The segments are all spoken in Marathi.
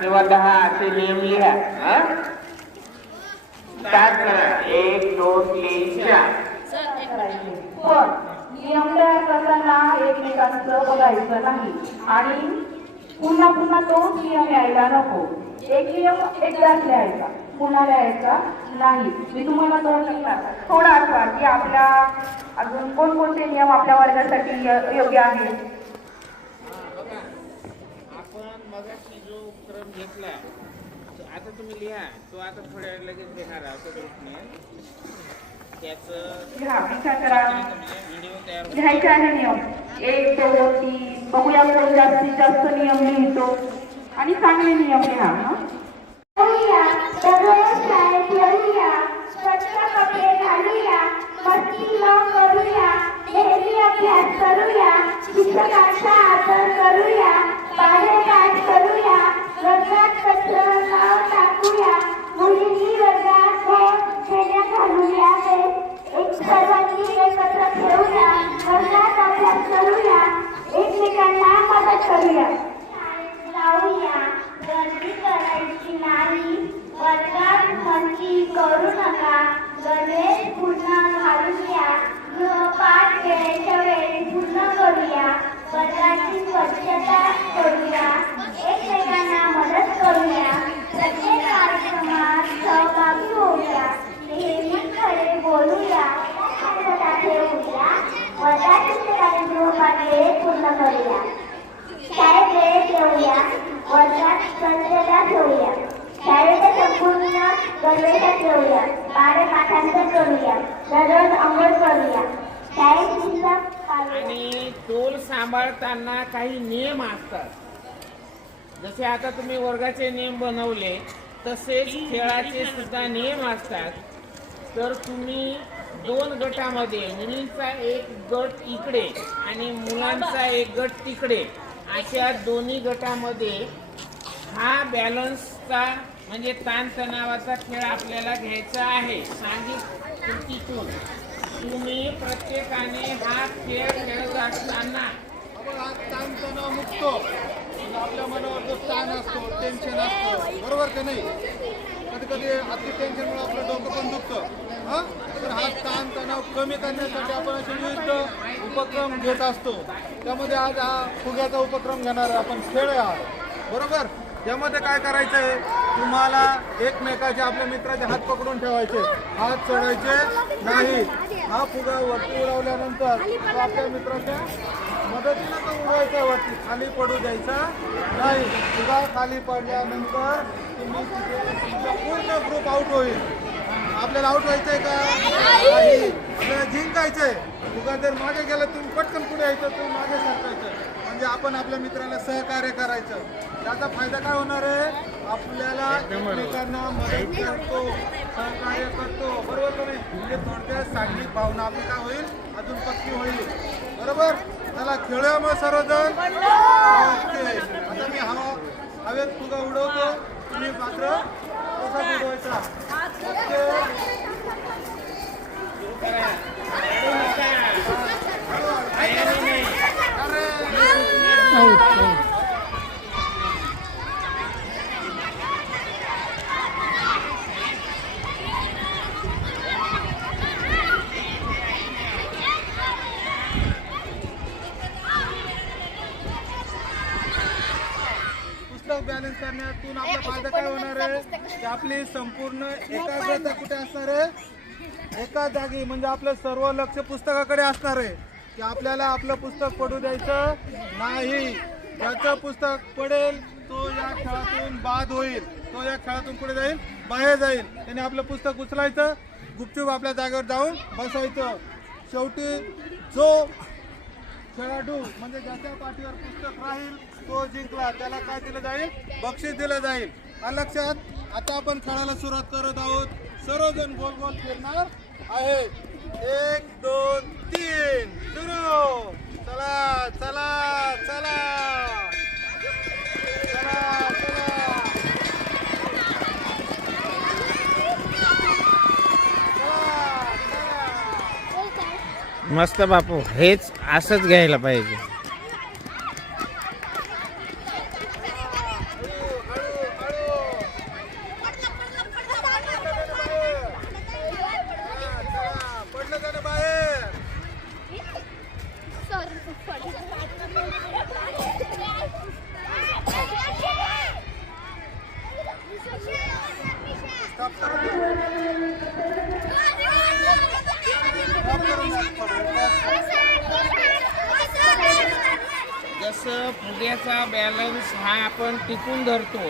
किंवा 10 असे नियम लिहा. स्टार्ट करा. 1 2 3 4. पण नियम तयार करताना एकमेकांचं बघायचं नाही आणि पुन्हा पुन्हा तोच नियम यायला नको. एक नियम एकदाच लिहायचा, पुन्हा लिहायचा नाही. मी तुम्हाला थोडा आठवा की आपल्या अजून कोणकोणते नियम आपल्या वर्गासाठी योग्य आहेत. आपण मगाशी जो क्रम घेतला आता तुम्ही लिहा. तो आता थोड्या वेळ लगेच लिहिणार आहोत ग्रुपने. त्याचं विचार करा. व्हिडिओ तयार लिहायचे आहे नियम 1 2 3. बघूया कोण जास्तीत जास्त नियम लिहितो आणि चांगले नियम लिहा. शाळेत येऊया, स्वच्छ कपडे घालूया, मस्ती न करूया, नेहमी अभ्यास करूया, शिक्षकांचा आदर करूया, बाहेर काय करूया, वर्गात कचरा नाव टाकूया, मुलींनी वर्गात खेळण्या घालूया, एक सर्वांनी एकत्र ठेवूया, वर्गात अभ्यास करूया, एकमेकांना मदत करूया. जाऊया, गर्दी करायची नाही, वर्गात मस्ती करू नका, गणवेश पूर्ण घालूया, गृहपाठ वेळेच्या वेळी पूर्ण करूया, वर्गाची स्वच्छता करूया, एकमेकांना मदत करूया, प्रत्येक कार्यक्रमात सहभागी होऊया, नेहमी खरे बोलूया, शांतता ठेवूया, वर्गाचे काही गृहपाठ वेळेत पूर्ण करूया, शाळेत वेळेत येऊया, वर्गात स्वच्छता ठेवूया, शाळेच्या संपूर्ण गणवेशात ठेवूया, पाठांतर करूया, दररोज अंघोळ करूया, शाळेत शिल्लक आणि टोल सांभाळताना काही नियम असतात. जसे आता तुम्ही वर्गाचे नियम बनवले तसेच खेळाचे सुद्धा नियम असतात. तर तुम्ही 2 गटामध्ये मुलींचा एक गट इकडे आणि मुलांचा एक गट तिकडे अशा दोन्ही गटामध्ये हा बॅलन्सचा म्हणजे ताणतणावाचा खेळ आपल्याला घ्यायचा आहे. सांघिक कृतीतून तुम्ही प्रत्येकाने हा खेळ खेळत असताना ताणतणाव मुक्तो आपल्या मनावर जो ताण असतो, टेन्शन असतं, बरोबर का नाही? कधी कधी अति टेन्शनमुळे आपलं डोकं पण दुखतं. तर हा ताणतणाव कमी करण्यासाठी आपण असे विविध उपक्रम घेत असतो. त्यामध्ये आज हा फुग्याचा उपक्रम घेणार आपण खेळ आहे, बरोबर? त्यामध्ये काय करायचं आहे, तुम्हाला एकमेकाचे आपल्या मित्राचे हात पकडून ठेवायचे, हात सोडायचे नाही. हा फुगा वरती उडवल्यानंतर तो आपल्या मित्राच्या मदतीनं तो उडवायचा वरती, खाली पडू द्यायचा नाही. फुगा खाली पडल्यानंतर तुम्ही तुमचा पूर्ण ग्रुप आउट होईल. आपल्याला आउट व्हायचंय का? नाही. आपल्याला जिंकायचंय. फुगा जर मागे गेला तुम्ही पटकन पुढे यायचं, तुम्ही मागे सरकायचं. म्हणजे आपण आपल्या मित्राला सहकार्य करायचं. त्याचा फायदा काय होणार आहे? आपल्याला एकमेकांना मदत करतो, सहकार्य करतो, बरोबर का नाही? म्हणजे थोडक्यात सांघिक भावना आपली काय होईल, अजून पक्की होईल, बरोबर? चला खेळूया मग सर्वजण. ओके, आता मी हवेत फुगा उडवतो, तुम्ही मात्र कसा उडवायचा. बॅलन्स करण्यातून आपला फायदा काय होणार आहे की आपली संपूर्ण एकाग्रता कुठे असणार आहे? एका जागी. म्हणजे आपलं सर्व लक्ष पुस्तकाकडे असणार आहे की आपल्याला आपलं पुस्तक पडू द्यायचं नाही. ज्याचं पुस्तक पडेल तो या खेळातून बाद होईल, तो या खेळातून पुढे जाईल, बाहेर जाईल. त्याने आपलं पुस्तक उचलायचं, गुपचूप आपल्या जागेवर जाऊन बसायचं. शेवटी जो खेळाडू म्हणजे ज्याच्या पाठीवर पुस्तक राहील तो जिंकला, त्याला काय दिलं जाईल? बक्षीस दिलं जाईल. लक्षात. आता आपण खेळायला सुरुवात करत आहोत. सर्वजण गोल गोल फिरणार आहे. 1 2 3 सुरू. चला चला चला चला चला. मस्त बापू, हेच असंच घ्यायला पाहिजे. जसं फुग्याचा बॅलन्स हा आपण टिकून धरतो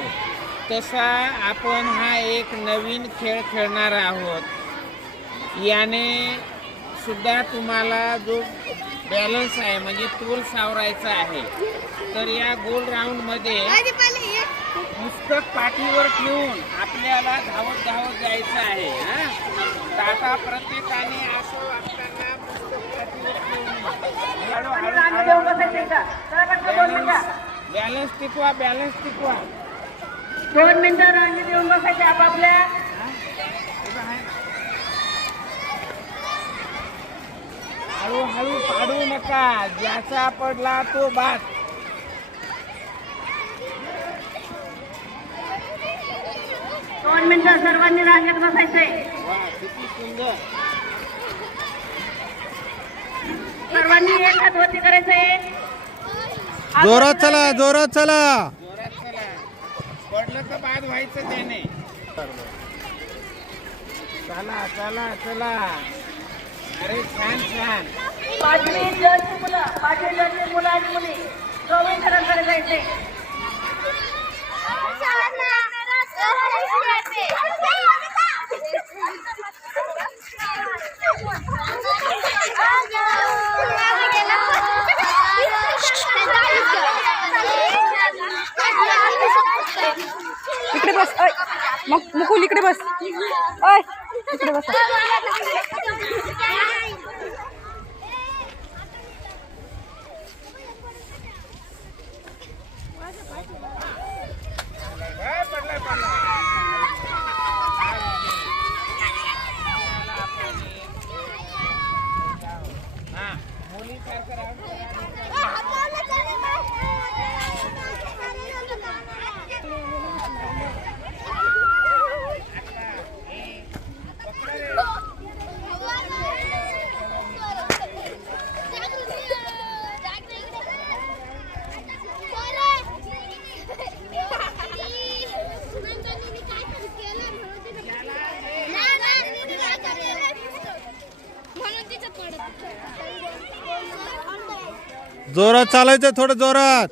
तसा आपण हा एक नवीन खेळ खेळणार आहोत। याने सुद्धा तुम्हाला जो बॅलन्स आहे म्हणजे तोल सावरायचा आहे। तर या गोल राऊंडमध्ये पुस्तक पाठीवर ठेवून आपल्याला धावत धावत जायचं आहे। तर आता प्रत्येकाने असं वागताना पुस्तक पाठीवर ठेवून बॅलन्स टिकवा, बॅलन्स टिकवा। 2 मिनिटं रांगेत येऊन बसायचे आपापल्या। हळूहळू पाडू नका, ज्याचा पडला तो बाद। 2 मिनिटं सर्वांनी रांगेत बसायचे। वा, किती सुंदर। सर्वांनी एक हात वरती करायचे। जोरात चला, जोरात चला। जोरात चला, पडलं तर बाद व्हायचं त्याने। चला चला चला, अरे छान छान। पाचवी जणची मुलं आणि मुली गोविंदरांकडे जायचे। इकडे बस, मुकुल इकडे बस, इकडे बस। जोरात चालायचं, थोडं जोरात।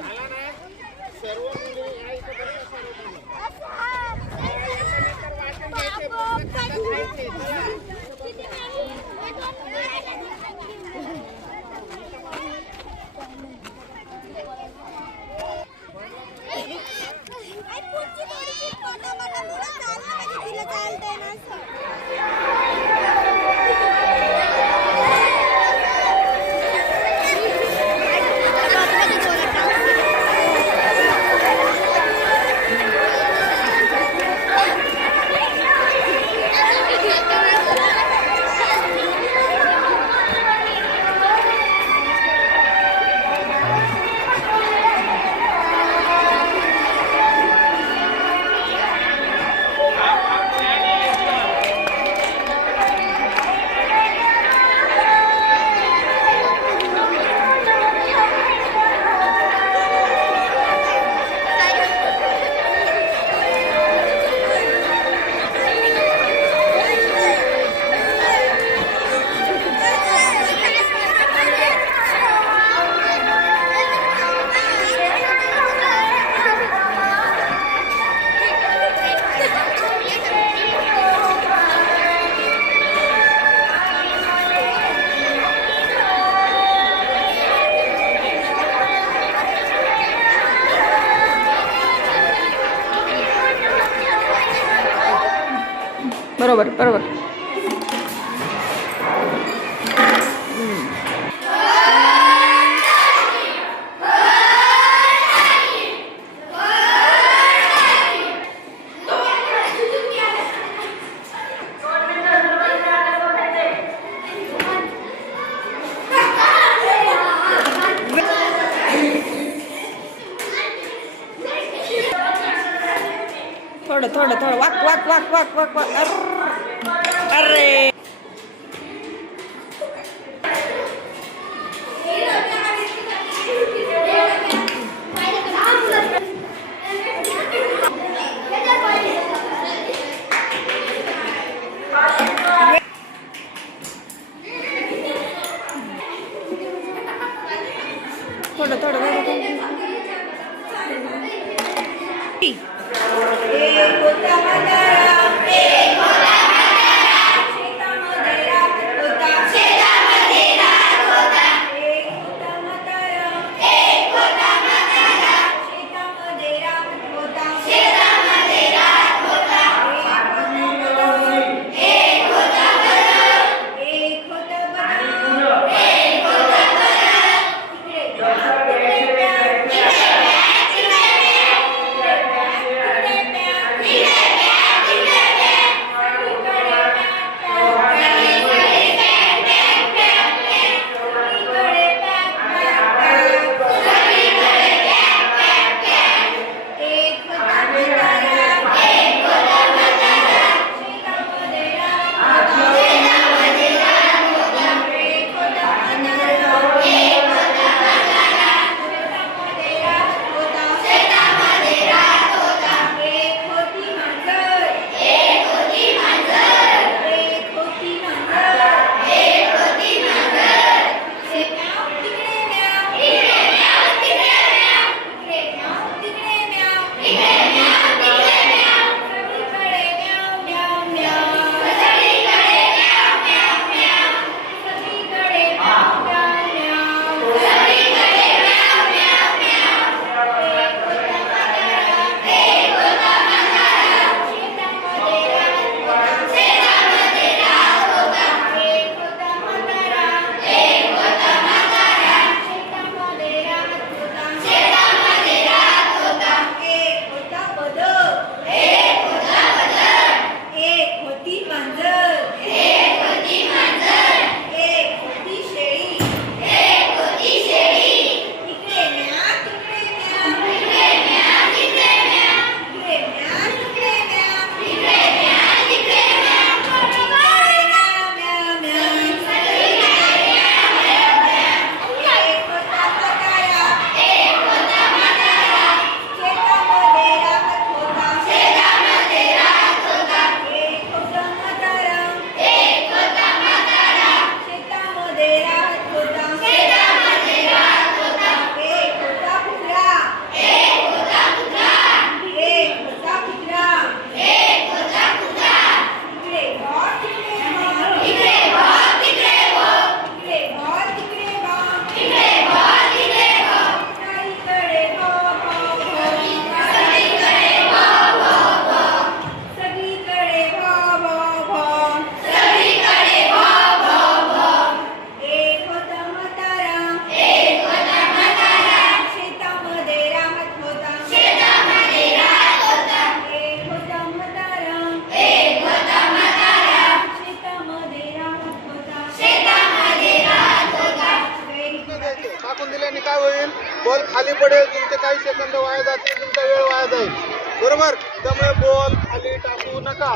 झाला ना सर्व मुली या इथे बसा, सर्व मुली। वाचन घ्यायचे, पुस्तक घ्यायचे, चला। बरोबर बरोबर। थोडं वाक वाक वाक वाक वाक वाक अरे थोडं बॉल खाली पडेल, तुमचे काही सेकंद वाया जातील, तुमचा वेळ वाया जाईल. बरोबर, त्यामुळे बॉल खाली टाकू नका.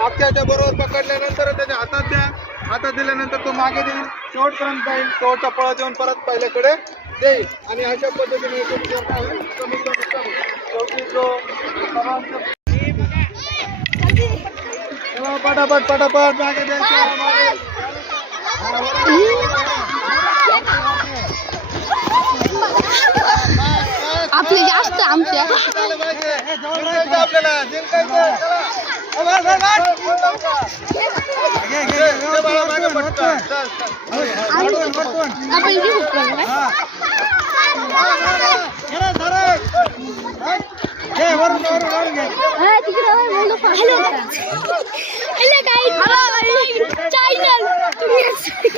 मागच्या बरोबर पकडल्यानंतर त्याच्या हातात द्या. हातात दिल्यानंतर तो मागे देईल, शेवटपर्यंत जाईल, शेवटचा पळा येऊन परत पहिल्याकडे देईल. आणि अशा पद्धतीने कमीत कमी शेवटी जो पटापट पटापट मागे द्यायचं. आपले जास्त आमच्या आपल्याला जिंकायचं. आपण घेऊ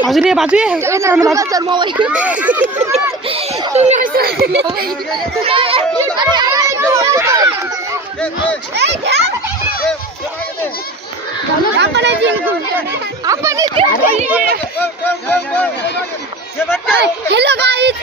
अजून ये बाजू ये हेलो गाइस